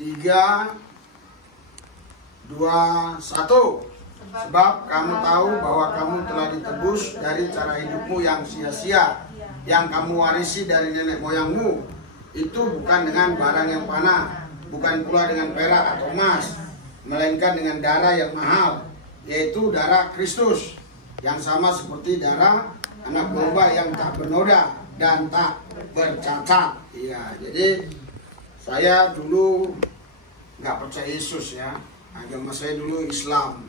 3, 2, 1. Sebab kamu tahu bahwa kamu telah ditebus dari cara hidupmu yang sia-sia, yang kamu warisi dari nenek moyangmu. Itu bukan dengan barang yang panah, bukan pula dengan perak atau emas, melainkan dengan darah yang mahal, yaitu darah Kristus, yang sama seperti darah anak domba yang tak bernoda dan tak bercacat. Iya, jadi saya dulu nggak percaya Yesus ya. Agama saya dulu Islam.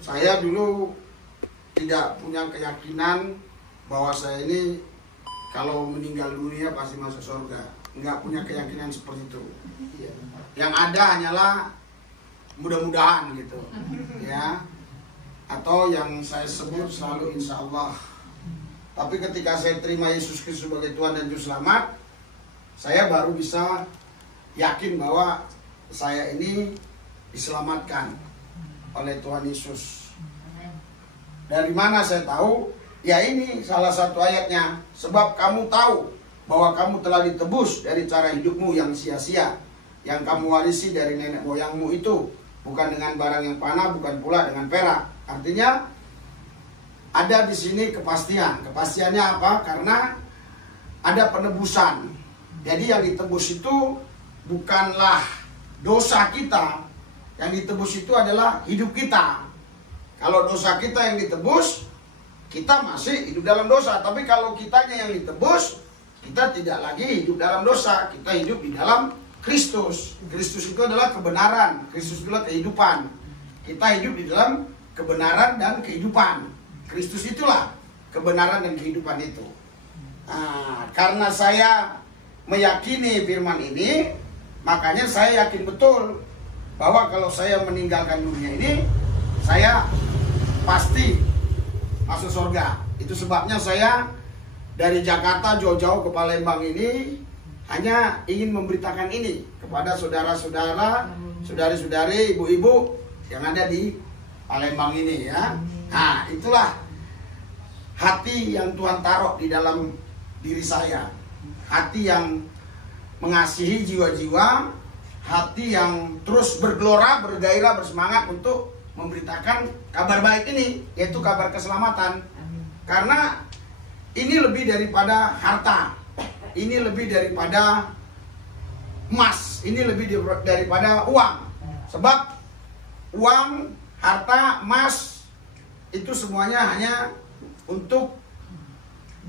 Saya dulu tidak punya keyakinan bahwa saya ini kalau meninggal dunia pasti masuk surga. Nggak punya keyakinan seperti itu. Yang ada hanyalah mudah-mudahan gitu, ya. Atau yang saya sebut selalu insya Allah. Tapi ketika saya terima Yesus Kristus sebagai Tuhan dan Juru Selamat, saya baru bisa yakin bahwa saya ini diselamatkan oleh Tuhan Yesus. Dari mana saya tahu? Ya ini salah satu ayatnya. Sebab kamu tahu bahwa kamu telah ditebus dari cara hidupmu yang sia-sia, yang kamu warisi dari nenek moyangmu itu, bukan dengan barang yang panah, bukan pula dengan perak. Artinya ada di sini kepastian. Kepastiannya apa? Karena ada penebusan. Jadi yang ditebus itu bukanlah dosa kita. Yang ditebus itu adalah hidup kita. Kalau dosa kita yang ditebus, kita masih hidup dalam dosa. Tapi kalau kitanya yang ditebus, kita tidak lagi hidup dalam dosa. Kita hidup di dalam Kristus. Kristus itu adalah kebenaran. Kristus itulah kehidupan. Kita hidup di dalam kebenaran dan kehidupan. Kristus itulah kebenaran dan kehidupan itu. Nah, karena saya meyakini firman ini, makanya saya yakin betul bahwa kalau saya meninggalkan dunia ini, saya pasti masuk surga. Itu sebabnya saya dari Jakarta jauh-jauh ke Palembang ini hanya ingin memberitakan ini kepada saudara-saudara, saudari-saudari, ibu-ibu yang ada di Palembang ini ya. Nah, itulah hati yang Tuhan taruh di dalam diri saya. Hati yang mengasihi jiwa-jiwa, hati yang terus bergelora, bergairah, bersemangat untuk memberitakan kabar baik ini, yaitu kabar keselamatan. Karena ini lebih daripada harta, ini lebih daripada emas, ini lebih daripada uang. Sebab uang, harta, emas itu semuanya hanya untuk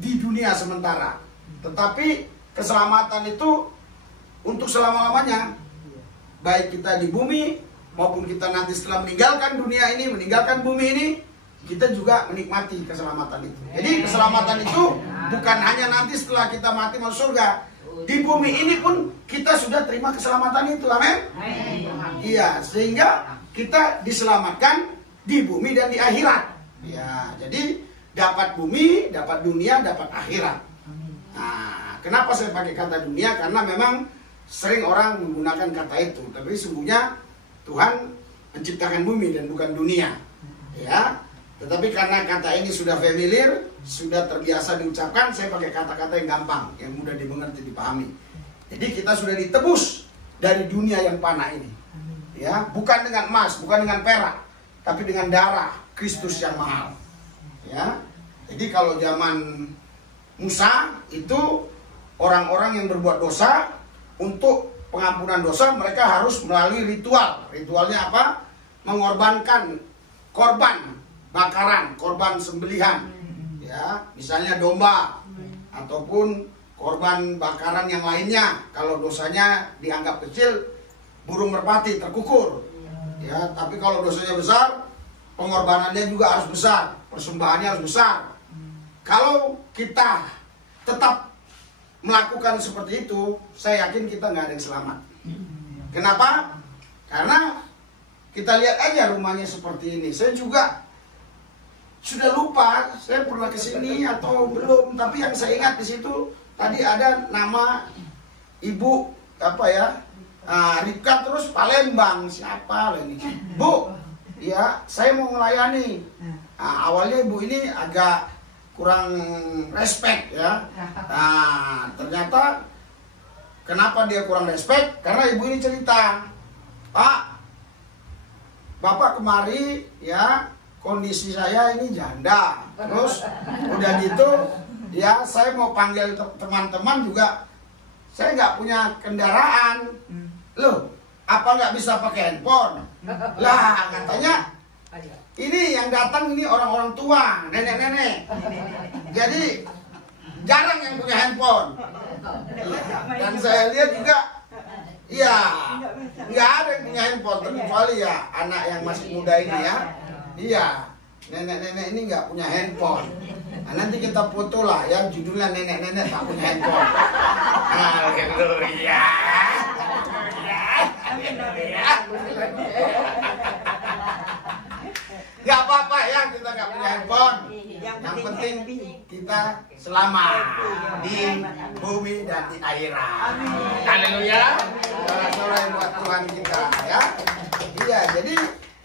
di dunia sementara. Tetapi keselamatan itu untuk selama-lamanya. Baik kita di bumi maupun kita nanti setelah meninggalkan dunia ini, meninggalkan bumi ini, kita juga menikmati keselamatan itu. Jadi keselamatan itu bukan hanya nanti setelah kita mati masuk surga. Di bumi ini pun kita sudah terima keselamatan itu. Amin. Iya, sehingga kita diselamatkan di bumi dan di akhirat. Ya, jadi dapat bumi, dapat dunia, dapat akhirat. Nah, kenapa saya pakai kata dunia? Karena memang sering orang menggunakan kata itu, tapi sesungguhnya Tuhan menciptakan bumi dan bukan dunia. Ya, tetapi karena kata ini sudah familiar, sudah terbiasa diucapkan, saya pakai kata-kata yang gampang, yang mudah dimengerti, dipahami. Jadi kita sudah ditebus dari dunia yang panah ini. Ya, bukan dengan emas, bukan dengan perak, tapi dengan darah Kristus yang mahal. Ya, jadi kalau zaman Musa itu orang-orang yang berbuat dosa, untuk pengampunan dosa mereka harus melalui ritual. Ritualnya apa? Mengorbankan korban bakaran, korban sembelihan. Ya, misalnya domba ataupun korban bakaran yang lainnya. Kalau dosanya dianggap kecil, burung merpati terkukur. Ya, tapi kalau dosanya besar, pengorbanannya juga harus besar, persembahannya harus besar. Kalau kita tetap melakukan seperti itu, saya yakin kita nggak ada yang selamat. Kenapa? Karena kita lihat aja rumahnya seperti ini. Saya juga sudah lupa, saya pernah kesini atau belum. Tapi yang saya ingat di situ tadi ada nama ibu apa ya, Rika, terus Palembang, siapa lagi? Bu, ya saya mau melayani. Awalnya ibu ini agak kurang respect ya. Nah, ternyata Kenapa dia kurang respect? Karena ibu ini cerita, Pak, Bapak kemari ya, kondisi saya ini janda. Terus udah gitu ya, saya mau panggil teman-teman juga, saya nggak punya kendaraan. Loh, apa nggak bisa pakai handphone? Lah katanya ini yang datang ini orang-orang tua, nenek-nenek. Jadi jarang yang punya handphone. Dan saya lihat juga, iya, nggak ada yang punya handphone, kecuali ya anak yang masih muda ini ya. Iya, nenek-nenek ini nggak punya handphone. Nah, nanti kita foto lah ya, judulnya nenek-nenek tak punya handphone. Haleluya. Gak apa-apa ya kita gak punya handphone. Yang penting kita selamat di bumi dan di akhirat. Haleluya. Sorak-sorai buat Tuhan kita ya. Iya, jadi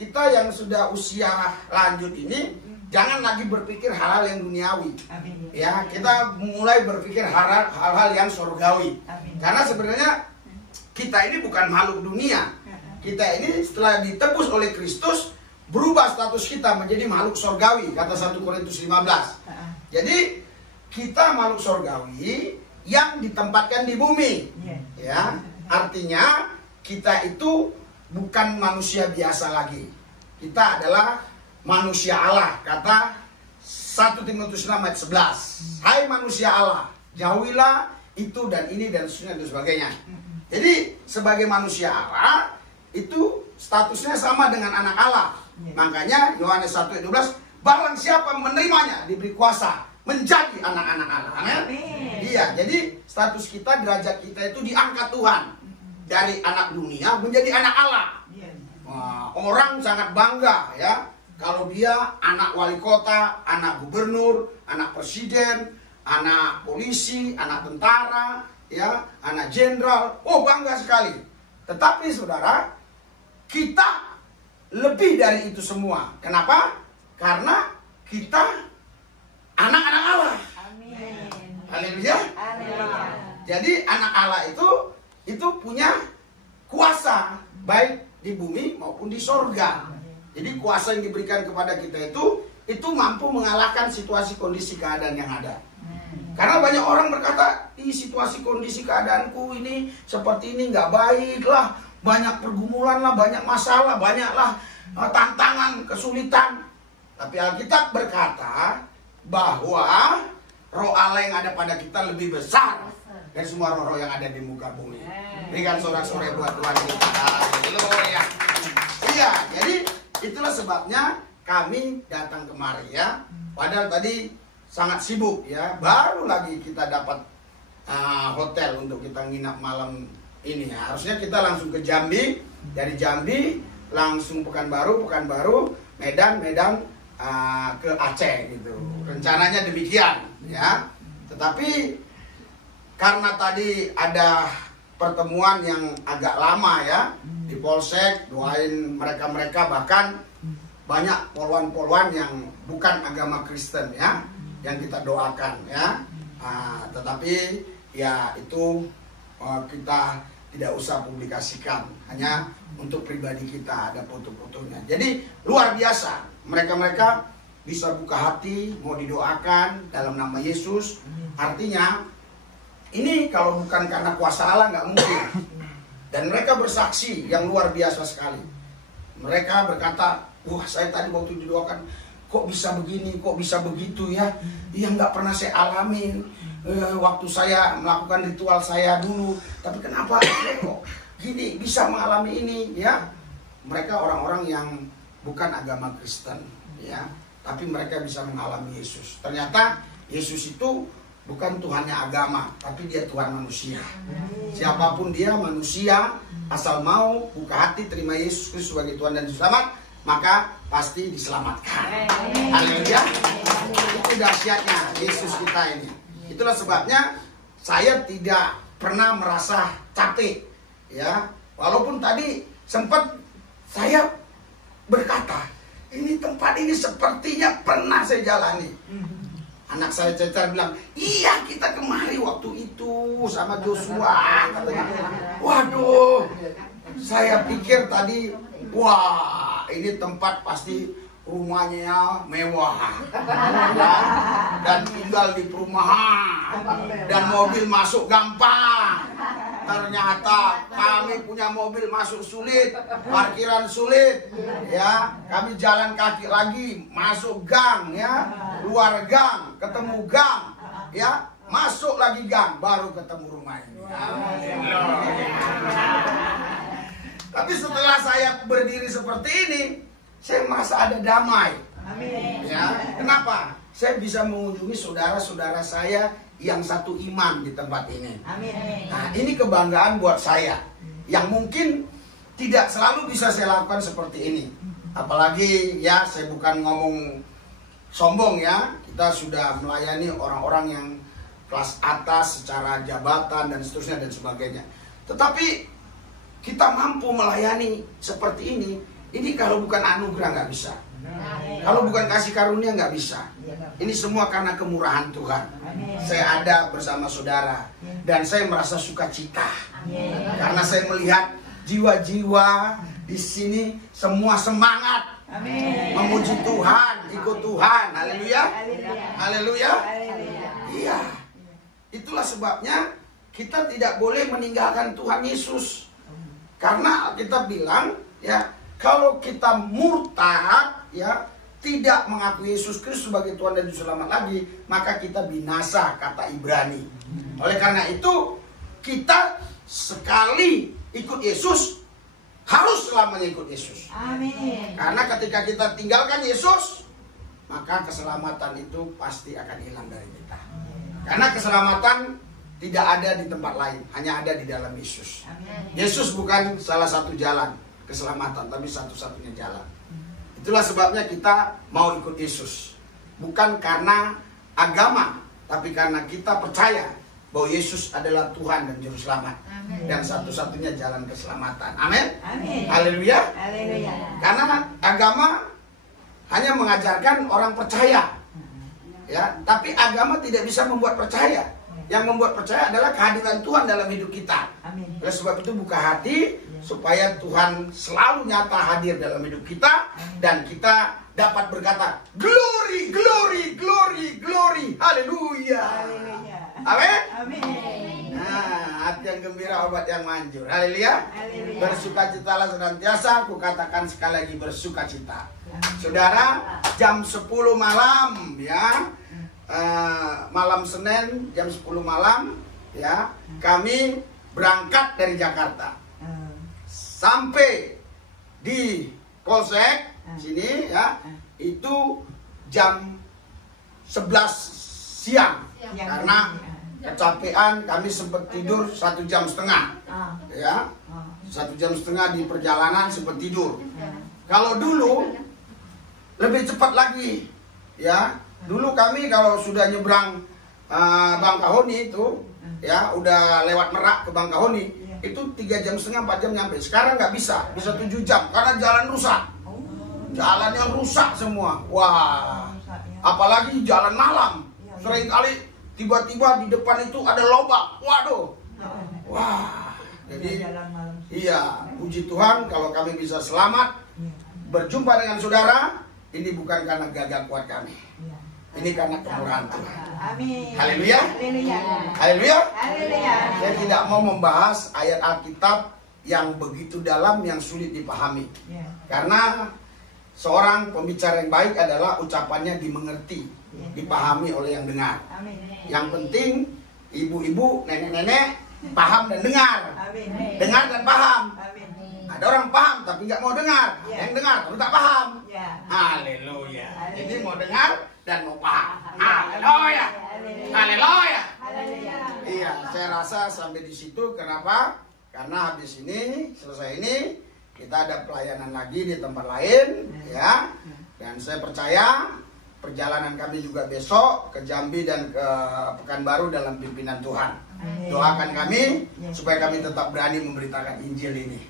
kita yang sudah usia lanjut ini jangan lagi berpikir hal-hal yang duniawi. Ya, kita mulai berpikir hal-hal yang surgawi. Karena sebenarnya kita ini bukan makhluk dunia. Kita ini setelah ditebus oleh Kristus, berubah status kita menjadi makhluk surgawi, kata 1 Korintus 15. Jadi kita makhluk surgawi yang ditempatkan di bumi. Ya, artinya kita itu bukan manusia biasa lagi. Kita adalah manusia Allah, kata 1 Timotius 6 ayat 11. Hai manusia Allah, jauhilah itu dan ini dan sebagainya. Jadi sebagai manusia Allah itu statusnya sama dengan anak Allah. Makanya Yohanes 1 ayat 12, barang siapa menerimanya diberi kuasa menjadi anak-anak Allah. Amin. Iya, jadi status kita, derajat kita itu diangkat Tuhan dari anak dunia menjadi anak Allah. Wah, orang sangat bangga ya kalau dia anak wali kota, anak gubernur, anak presiden, anak polisi, anak tentara, ya, anak jenderal. Oh, bangga sekali. Tetapi saudara, kita lebih dari itu semua. Kenapa? Karena kita anak-anak Allah. Amin. Haleluya. Jadi anak Allah itu punya kuasa baik di bumi maupun di sorga. Jadi kuasa yang diberikan kepada kita itu mampu mengalahkan situasi kondisi keadaan yang ada. Karena banyak orang berkata, situasi kondisi keadaanku ini seperti ini nggak baik lah, banyak pergumulan lah, banyak masalah, banyaklah tantangan, kesulitan. Tapi Alkitab berkata bahwa roh Allah yang ada pada kita lebih besar dari semua roh-roh yang ada di muka bumi. Berikan sorak-sorai buat Tuhan kita. Haleluya. Iya, jadi itulah sebabnya kami datang kemari ya. Padahal tadi sangat sibuk ya. Baru lagi kita dapat hotel untuk kita nginap malam ini. Harusnya kita langsung ke Jambi, dari Jambi langsung Pekanbaru, Medan ke Aceh gitu. Rencananya demikian ya. Tetapi karena tadi ada pertemuan yang agak lama ya di Polsek, doain mereka-mereka, bahkan banyak poluan-poluan yang bukan agama Kristen ya yang kita doakan ya. Tetapi ya itu kita tidak usah publikasikan, hanya untuk pribadi kita ada foto-fotonya. Jadi luar biasa, mereka-mereka bisa buka hati, mau didoakan dalam nama Yesus. Artinya ini kalau bukan karena kuasa Allah nggak mungkin. Dan mereka bersaksi yang luar biasa sekali. Mereka berkata, wah saya tadi waktu didoakan kok bisa begini, kok bisa begitu ya. Yang nggak pernah saya alamin waktu saya melakukan ritual saya dulu. Tapi kenapa kok gini bisa mengalami ini ya. Mereka orang-orang yang bukan agama Kristen ya, tapi mereka bisa mengalami Yesus. Ternyata Yesus itu bukan Tuhannya agama, tapi dia Tuhan manusia. Siapapun dia manusia, asal mau buka hati terima Yesus Kristus sebagai Tuhan dan Juru Selamat, maka pasti diselamatkan. Haleluya. Itu dahsyatnya Yesus kita ini. Itulah sebabnya saya tidak pernah merasa capek ya. Walaupun tadi sempat saya berkata, ini tempat ini sepertinya pernah saya jalani. Anak saya Cecer bilang, iya kita kemari waktu itu sama Joshua, katanya. Waduh, saya pikir tadi, wah ini tempat pasti rumahnya mewah, dan tinggal di perumahan, dan mobil masuk gampang. Ternyata kami punya mobil masuk sulit, parkiran sulit, ya. Kami jalan kaki lagi, masuk gang, ya, luar gang, ketemu gang, ya, masuk lagi gang, baru ketemu rumah ini. Tapi setelah saya berdiri seperti ini, saya merasa ada damai. Ya, kenapa? Saya bisa mengunjungi saudara-saudara saya yang satu iman di tempat ini. Nah, ini kebanggaan buat saya yang mungkin tidak selalu bisa saya lakukan seperti ini. Apalagi ya, saya bukan ngomong sombong ya, kita sudah melayani orang-orang yang kelas atas secara jabatan dan seterusnya dan sebagainya. Tetapi kita mampu melayani seperti ini kalau bukan anugerah nggak bisa. Kalau bukan kasih karunia nggak bisa. Ini semua karena kemurahan Tuhan. Saya ada bersama saudara dan saya merasa sukacita karena saya melihat jiwa-jiwa di sini semua semangat memuji Tuhan, ikut Tuhan. Haleluya, haleluya. Iya, itulah sebabnya kita tidak boleh meninggalkan Tuhan Yesus, karena kita bilang ya, kalau kita murtad ya, tidak mengakui Yesus Kristus sebagai Tuhan dan Juru Selamat lagi, maka kita binasa, kata Ibrani. Oleh karena itu, kita sekali ikut Yesus, harus selamanya ikut Yesus. Amin. Karena ketika kita tinggalkan Yesus, maka keselamatan itu pasti akan hilang dari kita. Karena keselamatan tidak ada di tempat lain, hanya ada di dalam Yesus. Yesus bukan salah satu jalan keselamatan, tapi satu-satunya jalan. Itulah sebabnya kita mau ikut Yesus. Bukan karena agama, tapi karena kita percaya bahwa Yesus adalah Tuhan dan Juru Selamat. Amin. Dan satu-satunya jalan keselamatan. Amin. Haleluya. Karena agama hanya mengajarkan orang percaya. Ya, tapi agama tidak bisa membuat percaya. Yang membuat percaya adalah kehadiran Tuhan dalam hidup kita. Oleh sebab itu buka hati supaya Tuhan selalu nyata hadir dalam hidup kita dan kita dapat berkata glory, glory, glory, glory, haleluya. Amin. Nah, hati yang gembira obat yang manjur. Haleluya. Bersukacitalah senantiasa. Aku katakan sekali lagi bersukacita. Saudara, jam 10 malam ya. Malam Senin jam 10 malam ya, kami berangkat dari Jakarta sampai di Polsek sini ya, itu jam 11 siang karena kecapean. Kami sempat tidur 1,5 jam ya, 1,5 jam di perjalanan sempat tidur. Kalau dulu lebih cepat lagi ya. Dulu kami kalau sudah nyebrang Bangkahuni itu ya, udah lewat Merak ke Bangkahuni, itu 3,5 jam 4 jam nyampe. Sekarang nggak bisa 7 jam karena jalan rusak. Jalannya rusak semua. Wah, apalagi jalan malam. Seringkali tiba-tiba di depan itu ada lubang. Waduh. Wah. Jadi iya, puji Tuhan kalau kami bisa selamat berjumpa dengan saudara. Ini bukan karena gagah kuat kami. Ini karena kemurahan Tuhan. Amin. Haleluya. Haleluya. Saya tidak mau membahas ayat Alkitab yang begitu dalam, yang sulit dipahami. Karena seorang pembicara yang baik adalah ucapannya dimengerti, dipahami oleh yang dengar. Yang penting ibu-ibu, nenek-nenek paham dan dengar. Dengar dan paham. Ada orang paham tapi nggak mau dengar. Yang dengar tapi tak paham. Haleluya. Jadi mau dengar dan mau paham. Haleluya. Haleluya. Iya, saya rasa sampai di situ. Kenapa? Karena habis ini, selesai ini, kita ada pelayanan lagi di tempat lain, ya. Dan saya percaya perjalanan kami juga besok ke Jambi dan ke Pekanbaru dalam pimpinan Tuhan. Doakan kami supaya kami tetap berani memberitakan Injil ini.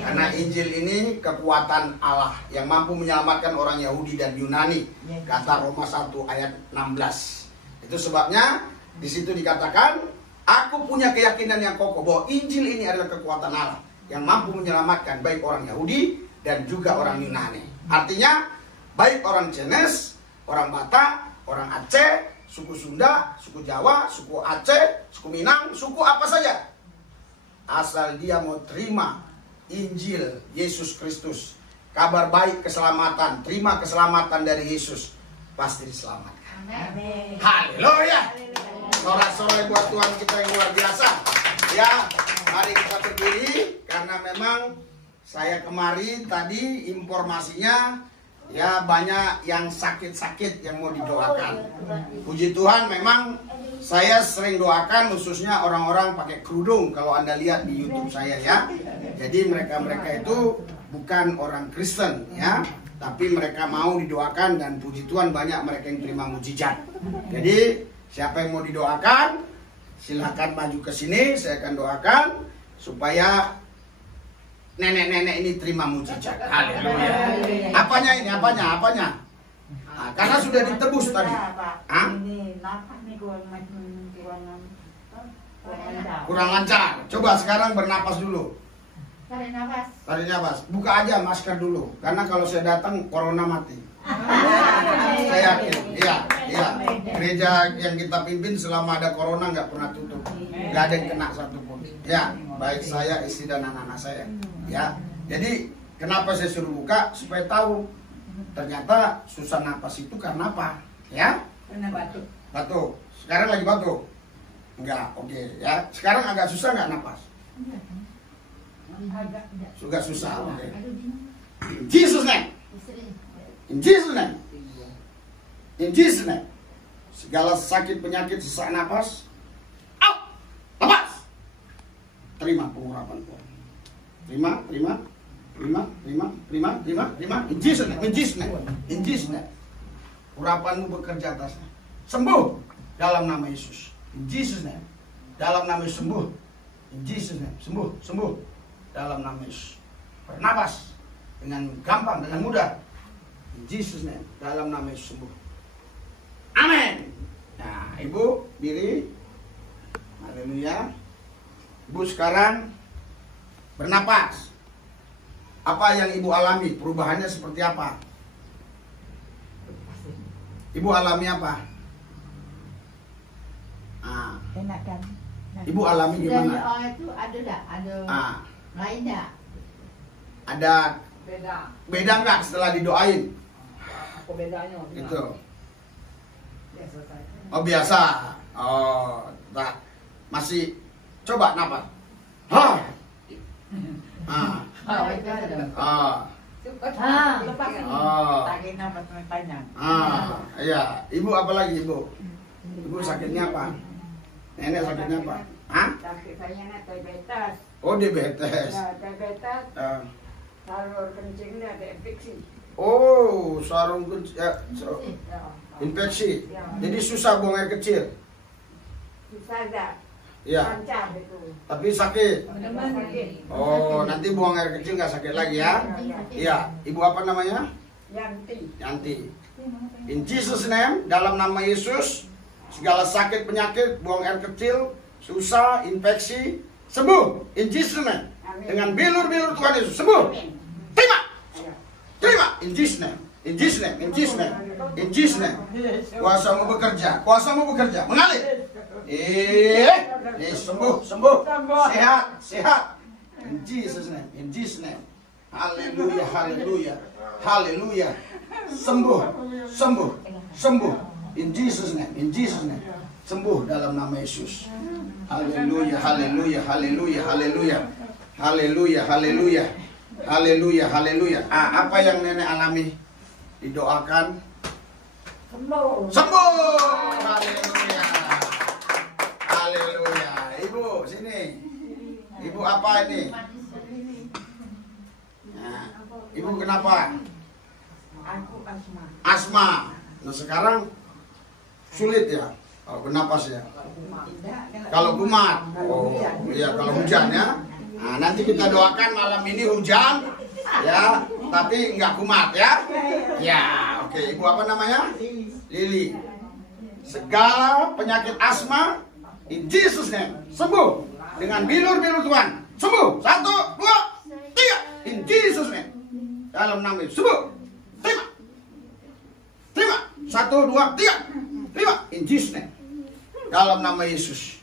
Karena Injil ini kekuatan Allah yang mampu menyelamatkan orang Yahudi dan Yunani. Kata Roma 1 ayat 16. Itu sebabnya di situ dikatakan, aku punya keyakinan yang kokoh bahwa Injil ini adalah kekuatan Allah yang mampu menyelamatkan baik orang Yahudi dan juga orang Yunani. Artinya baik orang Chinese, orang Batak, orang Aceh, suku Sunda, suku Jawa, suku Aceh, suku Minang, suku apa saja, asal dia mau terima Injil Yesus Kristus, kabar baik keselamatan, terima keselamatan dari Yesus, pasti diselamatkan. Amin. Haleluya. Sorak-sorai buat Tuhan kita yang luar biasa. Ya, mari kita berdiri karena memang saya kemari tadi informasinya ya banyak yang sakit-sakit yang mau didoakan. Puji Tuhan, memang saya sering doakan khususnya orang-orang pakai kerudung kalau Anda lihat di YouTube saya ya. Jadi mereka-mereka itu bukan orang Kristen ya, tapi mereka mau didoakan dan puji Tuhan banyak mereka yang terima mujizat. Jadi siapa yang mau didoakan, silakan maju ke sini, saya akan doakan supaya nenek-nenek ini terima mujizat. Haleluya. Apanya ini? Apanya? Nah, karena sudah ditebus tadi. Hah? Kurang lancar. Coba sekarang bernapas dulu. Tarik nafas. Buka aja masker dulu. Karena kalau saya datang, corona mati. Saya yakin. Iya. Gereja yang kita pimpin selama ada corona nggak pernah tutup. Nggak ada yang kena satupun. Ya, baik saya, istri dan anak-anak saya. Ya, jadi kenapa saya suruh buka supaya tahu ternyata susah napas itu karena apa? Ya? Karena batuk. Batuk. Sekarang lagi batuk? Enggak, oke ya. Sekarang agak susah nggak napas? Juga susah, oke. In Jesus name. In Jesus name. In Jesus name. Segala sakit penyakit sesak napas, out, lepas. Terima pengurapan Tuhan. Terima. In Jesus name, in Jesus name, in Jesus name. Urapanmu bekerja atasnya. Sembuh dalam nama Yesus. In Jesus name. Dalam nama Yesus sembuh. In Jesus name. Sembuh. Dalam nama Yesus. Bernapas dengan gampang, dengan mudah. In Jesus name. Dalam nama Yesus sembuh. Amin. Nah, Ibu diri. Haleluya. Ibu sekarang bernapas. Apa yang Ibu alami? Perubahannya seperti apa? Ibu alami apa? Enak kan? Ibu alami gimana? Doa itu ada tak? Ada lain tak? Ada Beda. beda nggak setelah didoain? Apa bedanya? Itu. Biasa saja. Oh biasa. Oh, tak. Masih coba napas. Hah. Itu ada. Lepas ini. Tarik nafas panjang. Iya. Ibu apa lagi Ibu? Ibu sakitnya apa? Nenek sakitnya apa? Hah? Sakit saya diabetes. Oh diabetes. Ya, diabetes. Salur kencingnya ada infeksi. Oh sarung kencing. Ya. Infeksi. Ya. Jadi susah buang air kecil. Bisa ada. Iya. Lancar itu. Tapi sakit. Sakit. Oh nanti buang air kecil nggak sakit lagi ya? Iya. Ibu apa namanya? Yanti. Yanti. In Jesus name, dalam nama Yesus, segala sakit penyakit, buang air kecil, susah, infeksi, sembuh. In Jesus name. Amin. Dengan bilur-bilur Tuhan Yesus, sembuh. Terima. Terima. In Jesus name. In Jesus name. In Jesus name. In Jesus name. Kuasamu bekerja. Kuasamu bekerja. Mengalir. Sembuh. Sehat. In Jesus name. In Jesus name. Haleluya. Sembuh. In Jesus name. Sembuh dalam nama Yesus. Haleluya. Apa yang nenek alami? Didoakan. Sembuh. Haleluya. Ibu, sini. Ibu apa ini? Nah, Ibu kenapa? Aku asma. Asma. Nah sekarang sulit ya kalau bernapas ya. Kalau kumat. Oh iya kalau hujan ya. Nah, nanti kita doakan malam ini hujan ya, tapi nggak kumat ya. Ya, oke. Ibu apa namanya? Lili. segala penyakit asma in Jesus name sembuh dengan bilur-bilur Tuhan. Sembuh. 1, 2, 3 in Jesus name. Dalam nama Yesus sembuh. Terima. Terima. 1, 2, 3. Terima in Jesus name. Dalam nama Yesus.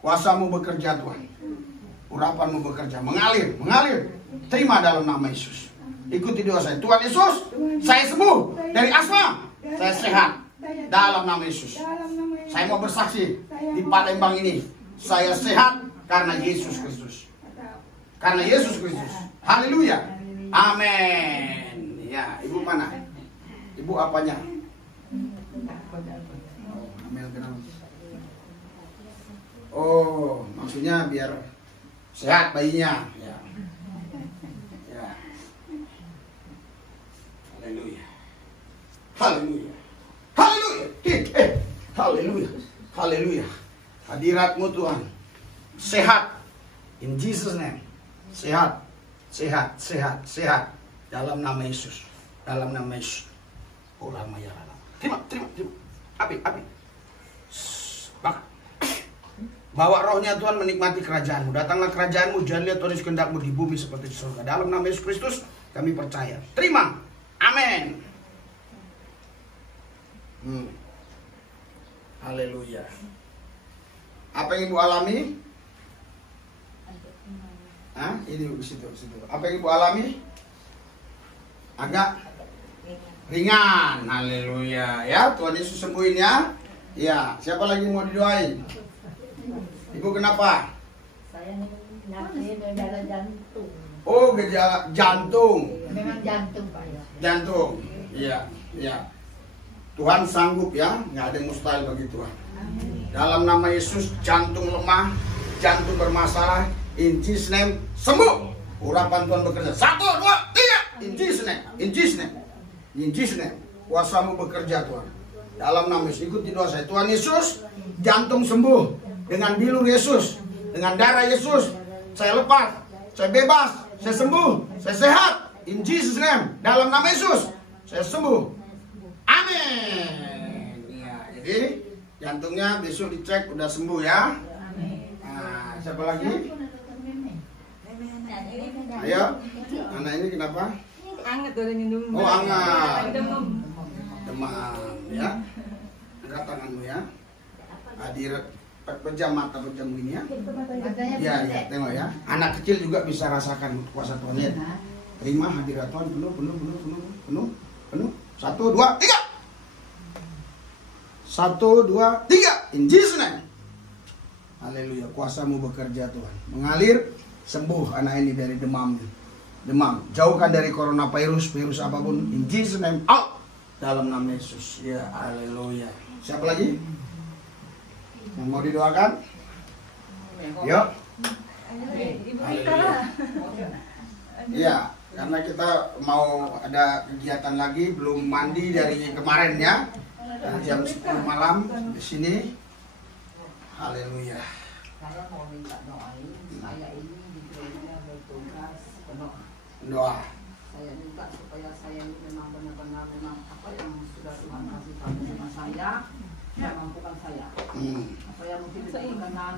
Kuasamu bekerja Tuhan. Urapanmu bekerja, mengalir, mengalir. Terima dalam nama Yesus. Ikuti doa saya. Tuhan Yesus, saya sembuh dari asma. Saya sehat dalam nama Yesus. Saya mau bersaksi di Palembang ini. Saya sehat karena Yesus Kristus. Karena Yesus Kristus. Haleluya. Amin. Ya, ibu mana? Ibu apanya? Oh, maksudnya biar sehat bayinya. Ya. Ya. Haleluya. Haleluya. Haleluya. Haleluya. Haleluya. Hadiratmu Tuhan. Sehat. In Jesus name. Sehat. Sehat. Sehat. Sehat. Dalam nama Yesus. Dalam nama Yesus. Orang maya. Terima. Terima. Terima. Api. Api. Makan. Bawa rohnya Tuhan menikmati kerajaanmu. Datanglah kerajaanmu. Jangan lihat Tuhan kehendakmu di bumi seperti di surga. Dalam nama Yesus Kristus kami percaya. Terima. Amin. Haleluya. Apa yang ibu alami? Hah? Ini situ. Apa yang ibu alami? Agak ringan. Haleluya. Ya, Tuhan Yesus sembuhin ya. Ya, siapa lagi mau didoain? Ibu kenapa? Saya sakit gejala jantung. Oh, gejala jantung. Memang jantung Pak ya. Jantung. Iya, iya. Tuhan sanggup ya, nggak ada yang mustahil bagi Tuhan. Dalam nama Yesus, jantung lemah, jantung bermasalah, in Jesus name sembuh. Urapan Tuhan bekerja. 1, 2, 3. In Jesus name, in Jesus name, in Jesus name. Kuasamu bekerja Tuhan. Dalam nama Yesus, ikuti doa saya. Tuhan Yesus, jantung sembuh. Dengan bilur Yesus, dengan darah Yesus, saya lepas, saya bebas, saya sembuh, saya sehat. In Jesus name, dalam nama Yesus, saya sembuh. Amin. Ya, jadi jantungnya besok dicek udah sembuh ya. Nah, siapa lagi? Ayo, anak ini kenapa? Anget udah minum. Oh, hangat. Demam. Demam ya. Angkat tanganmu ya. Hadir. Pejam mata, pejam gini ya. Iya, ya, tengok ya. Anak kecil juga bisa rasakan kuasa Tuhan ya. Terima hadirat Tuhan penuh. 1, 2, 3. 1, 2, 3. In Jesus name. Haleluya. Kuasamu bekerja Tuhan. Mengalir, sembuh anak ini dari demam. Demam. Jauhkan dari coronavirus, virus apapun. In Jesus name. Out. Dalam nama Yesus. Ya, haleluya. Siapa lagi? Yang mau didoakan? Yuk. Iya, karena kita mau ada kegiatan lagi, belum mandi dari kemarin ya. Jam 10 malam di sini. Haleluya. Saya mau minta doain, saya ini di gereja bertugas penuh. Doa. Saya minta supaya saya ini memang benar-benar memang apa yang sudah Tuhan kasih pada sama saya, mampukan saya. Apa yang mungkin tidak berkenan,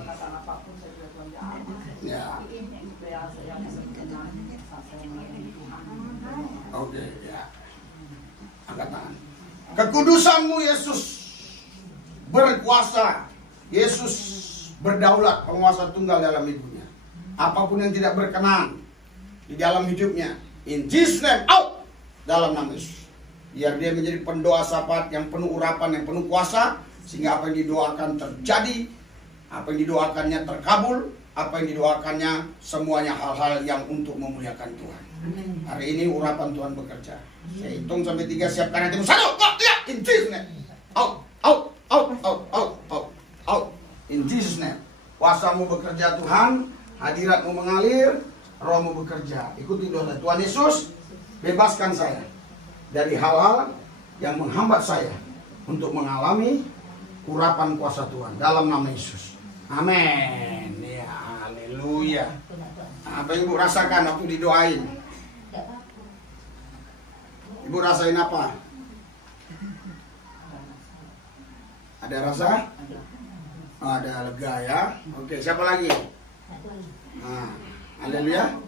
perkataan apapun saya sudah Tuhan jawab. Ya. Supaya saya bisa berkenan saat saya melayani Tuhan. Oke, ya. Angkat tangan. Kekudusanmu Yesus berkuasa. Yesus berdaulat, penguasa tunggal dalam hidupnya. Apapun yang tidak berkenan di dalam hidupnya, in Jesus name, out. Dalam nama Yesus. Biar dia menjadi pendoa syafaat yang penuh urapan, yang penuh kuasa, sehingga apa yang didoakan terjadi, apa yang didoakannya terkabul, apa yang didoakannya semuanya hal-hal yang untuk memuliakan Tuhan. Hari ini urapan Tuhan bekerja. Saya hitung sampai 3, siapkan hatimu. 1, 2, 3, in Jesus name. Out, out, out, out, out, out, out. In Jesus name. Kuasamu bekerja Tuhan, hadiratmu mengalir, rohmu bekerja. Ikuti doa Tuhan Yesus, bebaskan saya dari hal-hal yang menghambat saya untuk mengalami urapan kuasa Tuhan dalam nama Yesus. Amin. Ya, haleluya. Apa yang Ibu rasakan waktu didoain? Ibu rasain apa? Ada rasa? Ada lega ya. Oke, siapa lagi? Nah, haleluya.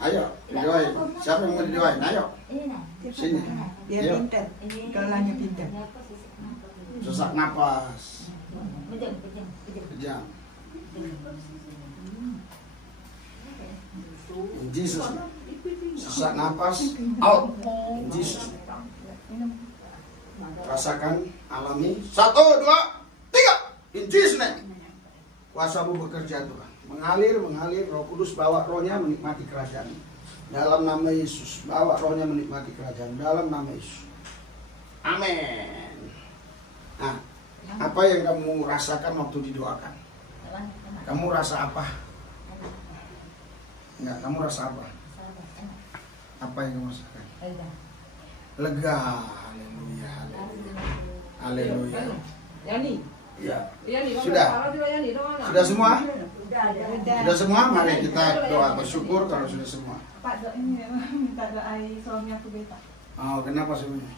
Ayo, didoain. Siapa yang mau didoain? Ayo. Sini. Biar Ayo. pintar. Galanya pintar. Sesak napas. Kejam. In Jesus. Sesak napas. Out. In Jesus. Rasakan, alami. 1, 2, 3. In Jesus name. Kuasamu bekerja Tuhan. Mengalir, Roh Kudus bawa rohnya menikmati kerajaan. Dalam nama Yesus, bawa rohnya menikmati kerajaan. Dalam nama Yesus. Amin. Nah, apa yang kamu rasakan waktu didoakan? Kamu rasa apa? Enggak, kamu rasa apa? Apa yang kamu rasakan? Lega. Haleluya. Haleluya. Yani. Ya. Yani, Sudah. Sudah semua? Sudah semua? Mari kita doa bersyukur kalau sudah semua. Pak, ini minta doai suami aku beta. Oh, kenapa sebenarnya?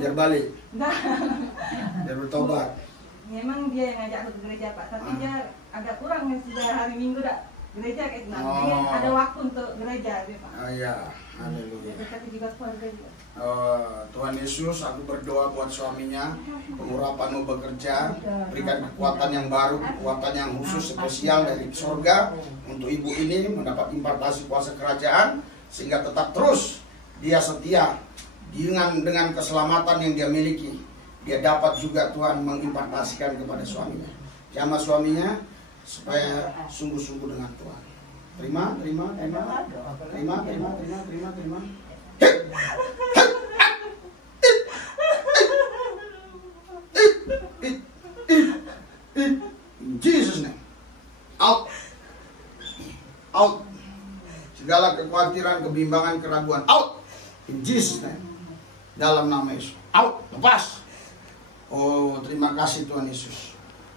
Biar balik. Nah, Biar bertobat. memang dia yang ngajak aku ke gereja Pak, tapi dia agak kurang nih sudah hari Minggu dah gereja kayak gitu. Dia ada waktu untuk gereja dia Pak. Oh iya, haleluya. Tapi juga keluarga juga. Tuhan Yesus, aku berdoa buat suaminya, pengurapan-Mu bekerja, berikan kekuatan yang baru, kekuatan yang khusus spesial dari surga untuk ibu ini mendapat impartasi kuasa kerajaan, sehingga tetap terus dia setia dengan keselamatan yang dia miliki. Dia dapat juga Tuhan mengimpartasikan kepada suaminya, sama suaminya, supaya sungguh-sungguh dengan Tuhan. Terima. In Jesus name. Out. Segala kekhawatiran, kebimbangan, keraguan, out. In Jesus name. Dalam nama Yesus. Out. Lepas. Oh, terima kasih Tuhan Yesus.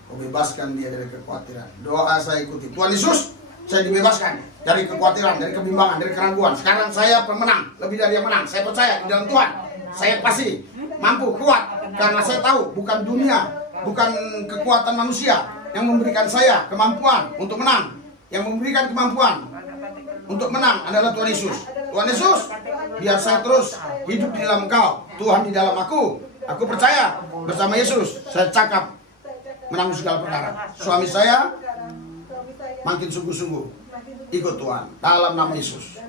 Kau bebaskan dia dari kekhawatiran. Doa saya ikuti. Tuhan Yesus, saya dibebaskan dari kekhawatiran, dari kebimbangan, dari keraguan. Sekarang saya pemenang, lebih dari yang menang. Saya percaya di dalam Tuhan. Saya pasti mampu, kuat. Karena saya tahu bukan dunia, bukan kekuatan manusia yang memberikan saya kemampuan untuk menang. Yang memberikan kemampuan untuk menang adalah Tuhan Yesus. Tuhan Yesus, biar saya terus hidup di dalam Engkau, Tuhan di dalam aku. Aku percaya bersama Yesus saya cakap menanggung segala perkara. Suami saya makin sungguh-sungguh ikut Tuhan dalam nama Yesus.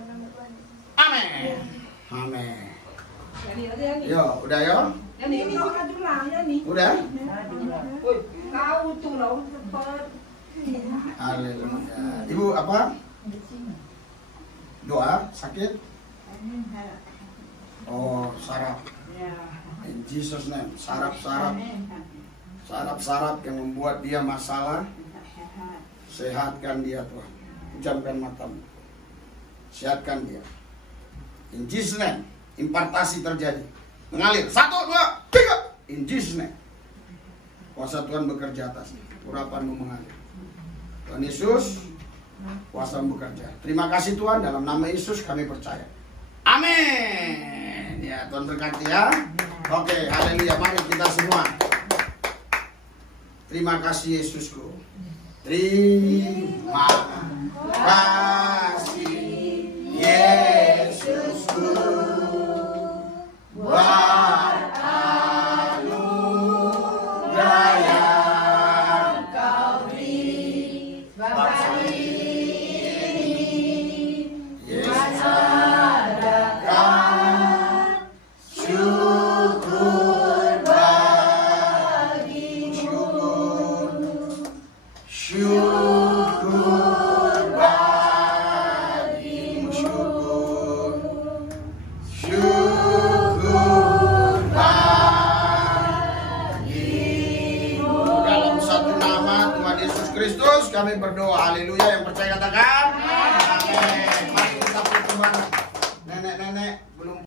Amin. Amin. Yo, udah yo? Udah? Kau tuh loh cepat. Haleluya. Ibu apa? Doa sakit? Oh, saraf. In Jesus name, saraf-saraf yang membuat dia masalah, sehatkan dia Tuhan. Pejamkan matamu, sehatkan dia. In Jesus name, impartasi terjadi, mengalir. 1, 2, 3. In Jesus name, kuasa Tuhan bekerja atasnya. Urapanmu mengalir. Tuhan Yesus, kuasa-Mu bekerja. Terima kasih Tuhan, dalam nama Yesus kami percaya. Amin. Ya, Tuhan berkati ya. Oke, haleluya. Mari kita semua. Terima kasih Yesusku. Terima kasih Yesusku. Buat anugerah yang Kau beri bangsa ini. Yesus adakan syukur bagimu. Syukur bagimu. Syukur bagimu. Dalam satu nama Tuhan Yesus Kristus kami berdoa. Haleluya. Yang percaya katakan amin.